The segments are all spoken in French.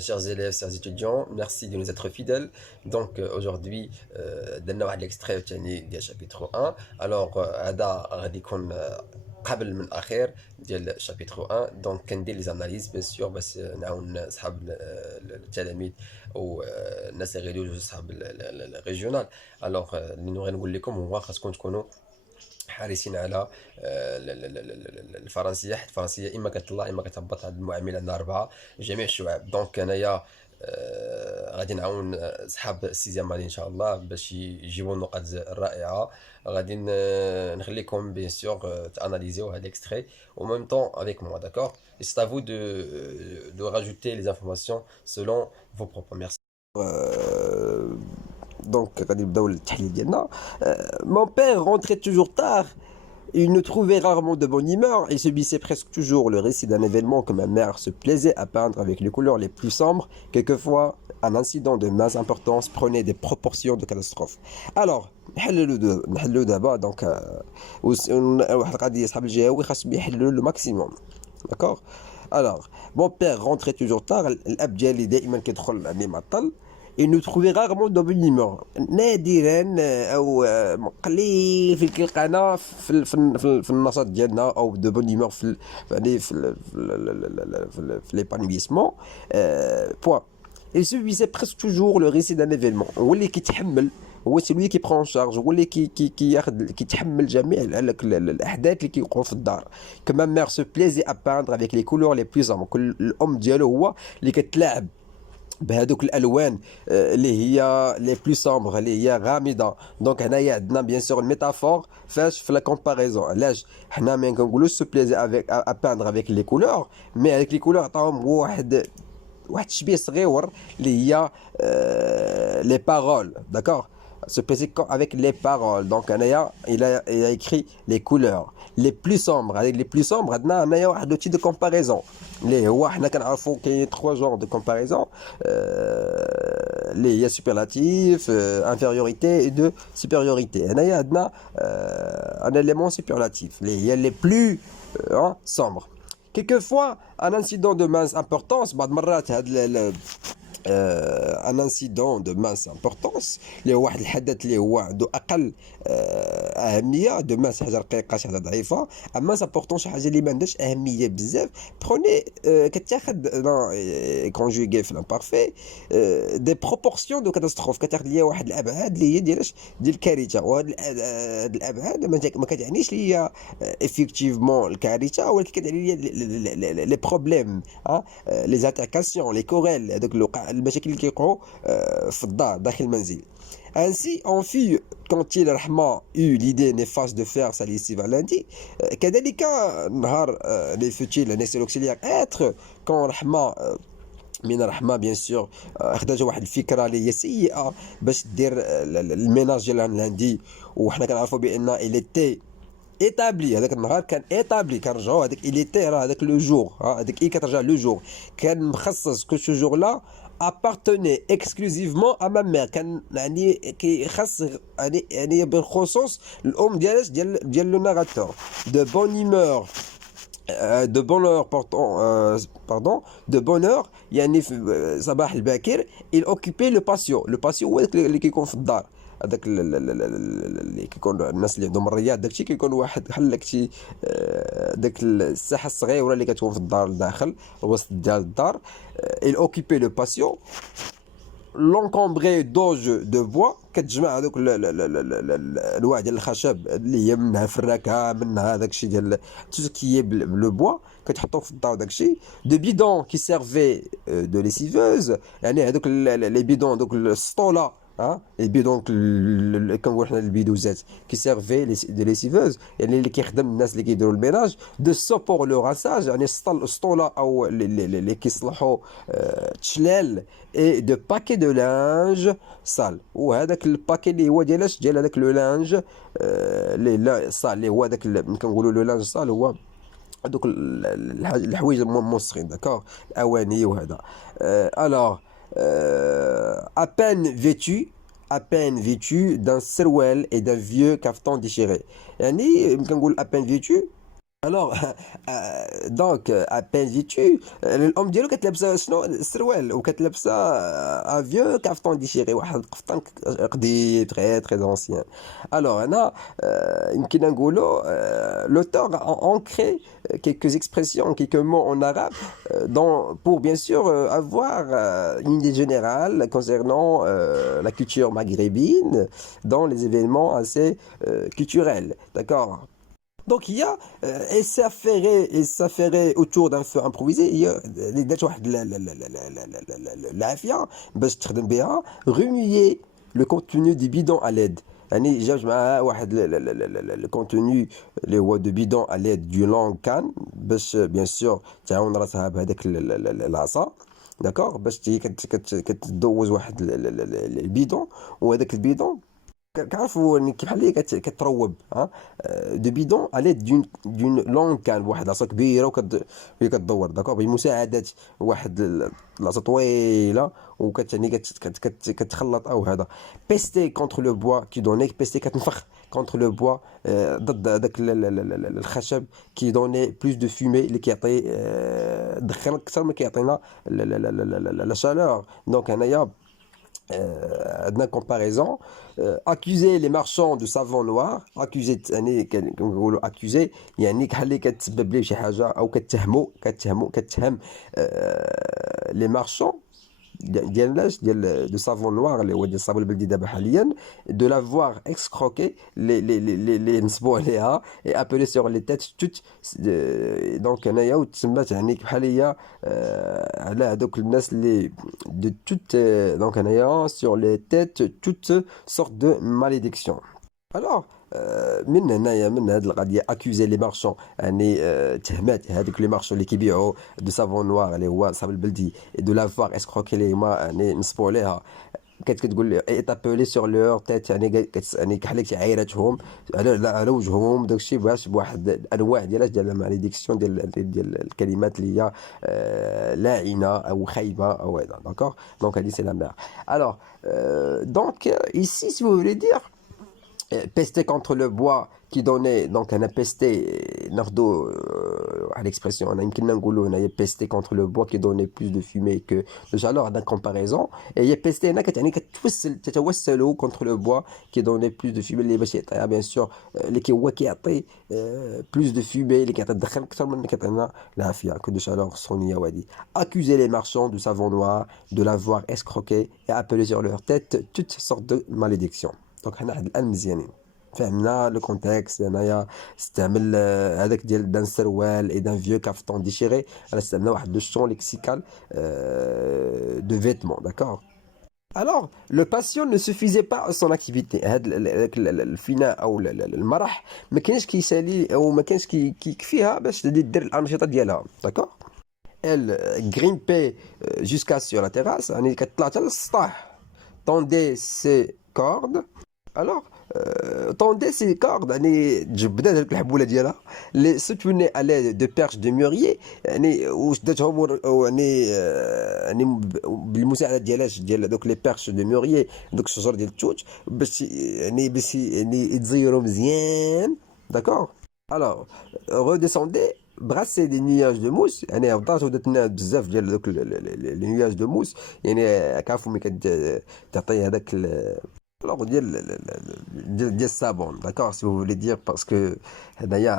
chers élèves, chers étudiants, merci de nous être fidèles. Donc aujourd'hui, درنا واحد l'extrait الثاني ديال chapitre 1. Alors هذا غادي يكون قبل من الاخير ديال chapitre 1. دونك كندير لي زاناليز بيان سور باش نعاون صحاب التلاميذ او الناس اللي غيدوزو صحاب الريجيونال. الوغ اللي نبغي نقول لكم هو خاصكم تكونوا حريصين على الفرنسيه، حيت الفرنسيه اما كتطلع اما كتهبط. هذه المعامله عندنا اربعه جميع الشعاب. دونك انايا غادي نعاون صحاب السيزيام غادي ان شاء الله باش يجيبوا النقط الرائعه. غادي نخليكم بيان سور تاناليزيو هاد الاكستري au même temps avec moi, d'accord? Et c'est à vous de rajouter les informations selon vos propres. Merci. Donc, غادي نبداو التحليل ديالنا. Mon père rentrait toujours tard. Il nous trouvait rarement de bonne humeur et subissait presque toujours le récit d'un événement que ma mère se plaisait à peindre avec les couleurs les plus sombres. Quelquefois, un incident de mince importance prenait des proportions de catastrophe. Alors, نحلو دابا دونك واحد القضيه صحاب الجهوي خاصهم يحلوا le maximum. D'accord? Alors, mon père rentrait toujours tard. الاب ديالي دائما كيدخل يعني معطل. Il nous trouvait rarement de bonne humeur. نادرا او قليل في كيلقانا في النشاط ديالنا او de bonne humeur يعني في l'épanouissement. Point. Il subissait presque toujours le récit d'un événement. هو اللي كيتحمل، هو celui qui prend en charge، هو اللي كيتحمل جميع الاحداث اللي كيوقعوا في الدار. Que ma mère se plaisait à peindre avec les couleurs les plus sombres. الام ديالو هو اللي كتلاعب بهذوك الالوان اللي هي لي بلو سومبر، اللي هي غامضه. دونك هنايا عندنا بيان سور الميتافور فاش في لا كومباريزون. علاش حنا ما كنقولوش سو بليزي افيك ا بيندر افيك لي كولور، مي هذيك لي كولور عطاهم واحد التشبيه صغيور اللي هي لي بارول. داكور؟ se plaisir avec les paroles. Donc il a écrit les couleurs les plus sombres. Avec les plus sombres عندنا واحد outil de comparaison اللي هو حنا كنعرفوا كاين 3 genres de comparaison اللي هي superlatif, infériorité et de supériorité. هنايا عندنا un élément superlatif اللي هي les plus sombres. Quelquefois un incident de mince importance. بعض مرات هاد un incident de mince importance اللي هو واحد الحدث اللي هو عنده اقل اهميه. دو mince حاجه رقيقه، شي حاجه ضعيفه. اما سابورتون شي حاجه اللي ما عندهاش اهميه بزاف. بروني كتاخد كونجوغي في الامبارفي دي بروبورسيون دو كاتاستروف. كتاخد ليا واحد الابعاد اللي هي ديال الكارثه. وهاد الابعاد ما كتعنيش ليا افيكتيفمون الكارثه، ولكن كتعني ليا لي بروبليم، لي زاتاكاسيون، لي كوريل، هذوك المشاكل اللي كيوقعوا في الدار داخل المنزل. Ainsi, on fut, quand il a eu l'idée néfaste de faire sa lessive à lundi, كذلك نهار اللي فتي الناس الاوكسيليير اتر كون رحمه من الرحمه بيان سور خدات واحد الفكره اللي هي سيئه باش دير الميناج ديالها لاندي. وحنا كنعرفوا بان اليتي établi هذاك النهار كان établi. كنرجعوا هذاك اليتي راه هذاك لو جور، هذاك كترجع لو جور كان مخصص كو سو جور لا appartenait exclusivement à ma mère. كان يعني كيخص يعني بالخصوص الام ديال لو ناراتور. de bonne humeur de bonheur pardon de bonheur يعني في صباح الباكر. il occupait le patio هو اللي كيكون في الدار. هذاك اللي كيكون الناس اللي عندهم الرياض داكشي كيكون واحد بحال داكشي داك الساحه الصغيره اللي كتكون في الدار الداخل الوسط ديال الدار. il occupait le patio l'encombrait d'auge de bois. كتجمع هذوك الانواع ديال الخشب اللي هي منها فراكه، منها داكشي ديال توسكي بلو بوا كتحطو في الدار. داكشي دو بيدون كي سيرفي دو ليسيفوز، يعني هذوك لي بيدون دوك السطوله البيدون كنقول حنا البيدوزات كي سيرفي دي ليسيفوز، يعني اللي كيخدم الناس اللي كيديروا الميناج. دو سوبور لو راساج يعني السطوله او اللي كيصلحوا تشلال. اي دو باكي دو لانج سال، وهذاك الباكي اللي هو ديال هذاك لو لانج اللي لا صال اللي هو هذاك كنقولوا لو لانج صال هو هذوك الحوايج الموسخين. داكور؟ الاواني وهذا. الوغ à peine vêtu d'un serouel et d'un vieux caftan déchiré. يعني كنقول à peine vêtu Alors, donc, à peine vêtu, الام ديالو كتلبسها شنو السروال وكتلبسها ان فيو كافتون ديشيري واحد القفطان قديم تري تري ancien. Alors هنا يمكن نقولوا l'auteur a ancré quelques expressions, quelques mots en arabe pour bien sûr avoir une idée générale concernant la culture maghrébine dans les événements assez culturels. D'accord? Donc il y a et s'affairer autour d'un feu improvisé il y a اللي دارت واحد العافيه باش تخدم بها remuer le contenu du bidon à l'aide يعني جابت معاها واحد le contenu اللي هو de bidon à l'aide du long can باش bien sûr تعاون راسها بهذاك العصا داكوغ باش هي كتدوز واحد البيدون وهذاك البيدون كنعرفوا كيف بحال هي كتروب دو بيدون على دون لونغ كان بواحد العصا كبيره وهي كتدور داكوغ بمساعده واحد العصا طويله وكتعني كتخلط او هذا بيستي كونتر لو بوا كي دوني بيستي كتنفخ كونتر لو بوا ضد هذاك الخشب كي دوني بلوس دو فومي اللي كيعطي دخان اكثر ما كيعطينا لا شالور دونك هنايا عندنا comparaison accuser les marchands de savon noir accuser يعني كنقولوا accuser يعني كحال اللي كتسبب ليه شي حاجه او كتهم les marchands ديال دو سافون نوار اللي هو ديال الصابون البلدي دابا حاليا دو لافوار اكسكروكي اللي نصبوا عليها اي ابلي سور لي تيت توت دونك هنايا وتسمات يعني بحال هي على هذوك الناس اللي دو توت دونك هنايا سور لي تيت توت سورت دو ماليديكسيون. الوغ من هنايا من هاد القضيه اكوزي لي مارشون يعني تهمات هذوك لي مارشون اللي كيبيعوا دو سافون نوار اللي هو الصابون البلدي دو لافوار اسكروكي اللي هما يعني نصبوا عليها كتقول لي ايتابولي سور لور تيت يعني يعني كحال عايرتهم على وجههم داكشي باش بواحد الانواع ديال الماليديكسيون ديال الكلمات اللي هي لاعنه او خايبه او هذا داكوغ دونك هادي سي لا مير الوغ دونك ici si vous voulez dire pester contre le bois qui donnait donc un pesté nardo à l'expression on a يمكن نقولوا هنايا pester contre le bois qui donnait plus de fumée que de chaleur dans comparaison et هي pester هنا كتعني تتوسلوا contre le bois qui donnait plus de fumée اللي باش يعطيها bien sûr اللي هو كيعطي plus de fumée اللي كيعطي الدخان اكثر من اللي كيعطينا العافيه que de chaleur صونيه وهادي accuser les marchands du savon noir de l'avoir escroqué et appeler sur leur tête toutes sortes de malédictions. دونك حنا حد الان مزيانين فهمنا لو كونتكست هنايا استعمل هذاك ديال دان سروال اي دان فيو كافتون ديشيري انا استعملنا واحد لو شون ليكسيكال دو فيتمون داكور. Alors, le patient ne suffisait pas à son activité. هاد الفناء او المرح ما كاينش كيسالي او ما كاينش كيكفيها باش دير الانشطه ديالها داكور. Elle grimpait jusqu'à sur la terrasse يعني كتطلع حتى للسطح tendait ses cordes. Alors, tendait ses cordes يعني جبدات هذيك الحبوله ديالها اللي سوتوني على دو بيرش دو موريي يعني وشداتهم يعني بالمساعده ديال هذوك لي بيرش دو موريي دوك الشجر ديال التوت باش يعني يتزيروا مزيان داكور. Alors redescendait brasser des nuages de mousse يعني هبطات وبدات تنعس بزاف ديال دوك لي نياج دو موس يعني كعرفوا ملي كتعطي هذاك alors ديال الصابون d'accord si vous voulez dire parce que هنايا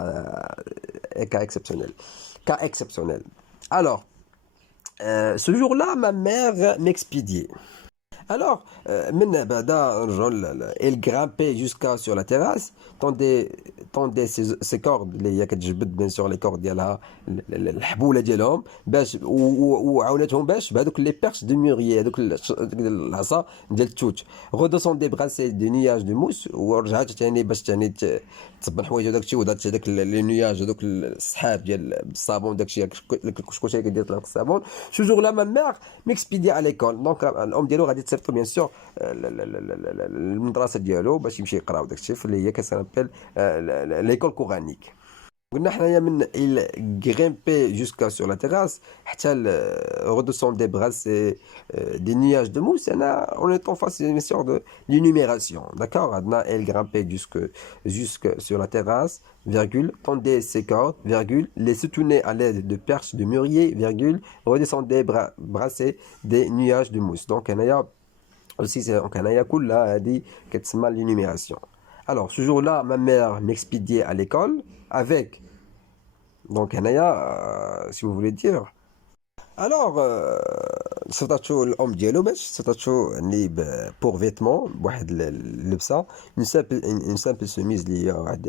cas exceptionnel alors ce jour-là ma mère m'expédiait. Alors, من بعدا نرجعوا elle grimpait jusqu'à sur la terrasse tendait ses cordes اللي هي كتجبد بيان سور لي كورد ديالها الحبوله ديالهم باش وعاونتهم باش بهذوك لي بيرش دو موريي هذوك العصا ديال التوت redescendait brasser des nuages de mousse ورجعت ثاني باش ثاني تصبن حوايج وداك الشيء ودات هذاك لي نياج هذوك السحاب ديال الصابون داك الشيء كلشي كيدير طلق الصابون شو جور لا ما مير ميكسبيدي على ليكول دونك الام ديالو غادي تصيفطو بيان سور المدرسه ديالو باش يمشي يقرا وداك الشيء اللي هي كسامبل ليكول كورانيك. قلنا حنايا من il grimpait jusqu'à sur la terrasse حتى redescendait brasser des nuages de mousse. On est en face d'une sorte de d'énumération. D'accord? عندنا elle grimpait jusque sur la terrasse, virgule, tendait ses cordes, virgule, les soutenait à l'aide de perches de mûrier, virgule, redescendait brasser des nuages de mousse. Donc هنايا aussi donc هنايا كلها هذه كتسمى l'énumération. Alors ce jour-là, ma mère m'expédiait à l'école avec donc si vous voulez dire. Alors سطاتشو الام ديالو باش سطاتشو يعني بور فيتمون بواحد اللبسه اون سامبل سوميز اللي هي واحد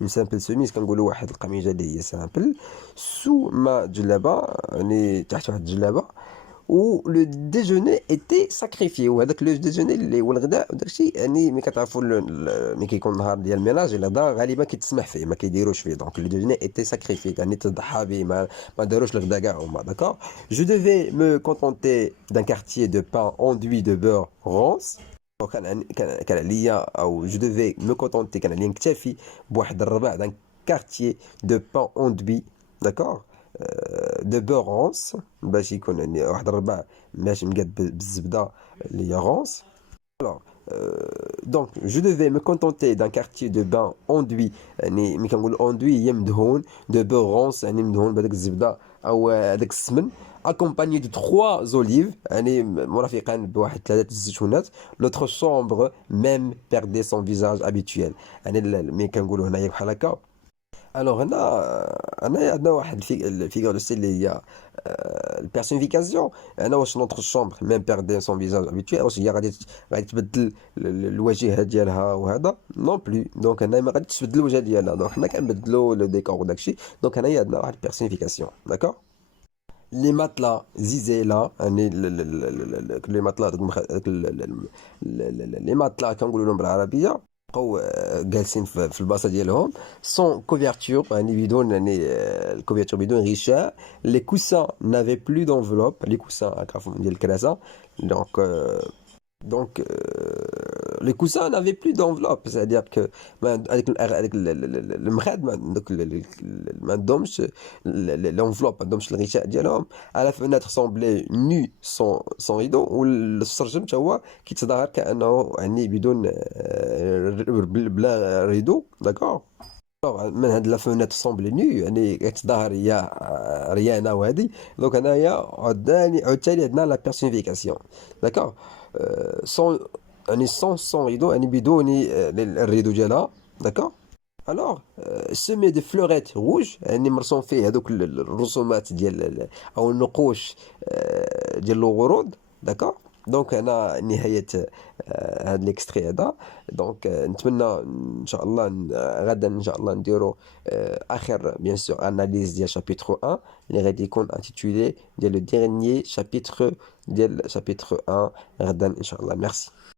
اون سامبل سوميز كنقولوا واحد القميجه اللي هي سامبل سو ما جلابه يعني تحت واحد الجلابه. و لو ديجوني ايتي ساكريفي وهذاك لو ديجوني اللي هو الغداء وداكشي يعني ملي كتعرفوا ملي كيكون نهار ديال الميناج الغداء غالبا كيتسمح فيه ما كيديروش فيه دونك لو ديجوني ايتي ساكريفي يعني تضحى به ما داروش الغداء كاع هما داكور. جو devais me contenter d'un quartier de pain enduit de beurre rance. كان عليا او جو devais me contenter كان عليا نكتفي بواحد الربع دان كارتيي دو بان اندوي داكور دو بور رونس باش يكون يعني واحد الربع باش مقاد بالزبده اللي هي رونس. Alors, donc je devais me contenter d'un quartier de bain enduit يعني ملي كنقول enduit هي مدهون de beurre rance يعني مدهون بهذاك الزبده او هذاك السمن accompagné de 3 olives يعني مرافقين بواحد 3 الزيتونات. Notre chambre même perdait son visage habituel يعني ملي كنقولوا هنايا بحال هكا. الوغ هنا عندنا واحد الفيغور دو ستيل اللي هي البيرسونيفيكاسيون. هنا واش نوتر شومبر ميم بيردي سون فيزاج ابيتويل واش هي غادي تبدل الواجهه ديالها وهذا نون بلو. دونك هنا ما غاديش تبدل الوجه ديالها دونك حنا كنبدلوا لو ديكور وداكشي. دونك هنايا عندنا واحد البيرسونيفيكاسيون داكور. لي ماتلا زيزيلا يعني لي ماتلا لي ماتلا كنقولوا لهم بالعربيه بقاو جالسين في البلاصه ديالهم سون كوفرتور يعني بدون يعني الكوفرتور بدون غشاء. لي كوسان نافي بلو دونفلوب لي كوسان عارفهم ديال الكراسه donc les coussins n'avaient plus d'enveloppe, c'est-à-dire que avec المخاد ما عندهمش l'enveloppe ما عندهمش الغشاء ديالهم. على فenêtre semblait nu sans rideau والسرجم حتى هو كيتظاهر كانه يعني بدون بلا ريدو داكور. من هاد لا فونيتر سومبلي نو يعني كتظاهر هي ريانه وهادي. دونك هنايا عاوتاني عندنا لا بيرسونيفيكاسيون داكور سون يعني سون ريدو يعني بدون الريدو ديالها داكور. الوغ سيمي دي فلوريت روج يعني مرسوم فيه هذوك الرسومات ديال او النقوش ديال الورود داكور. دونك هنا نهايه هذا ليكستري هذا. دونك نتمنى ان شاء الله غدا ان شاء الله نديرو اخر بيان سور اناليز ديال شابيتر 1 اللي غادي يكون انتيتولي ديال لو ديرنيي شابيتر ديال شابيتر 1 غدا ان شاء الله. ميرسي.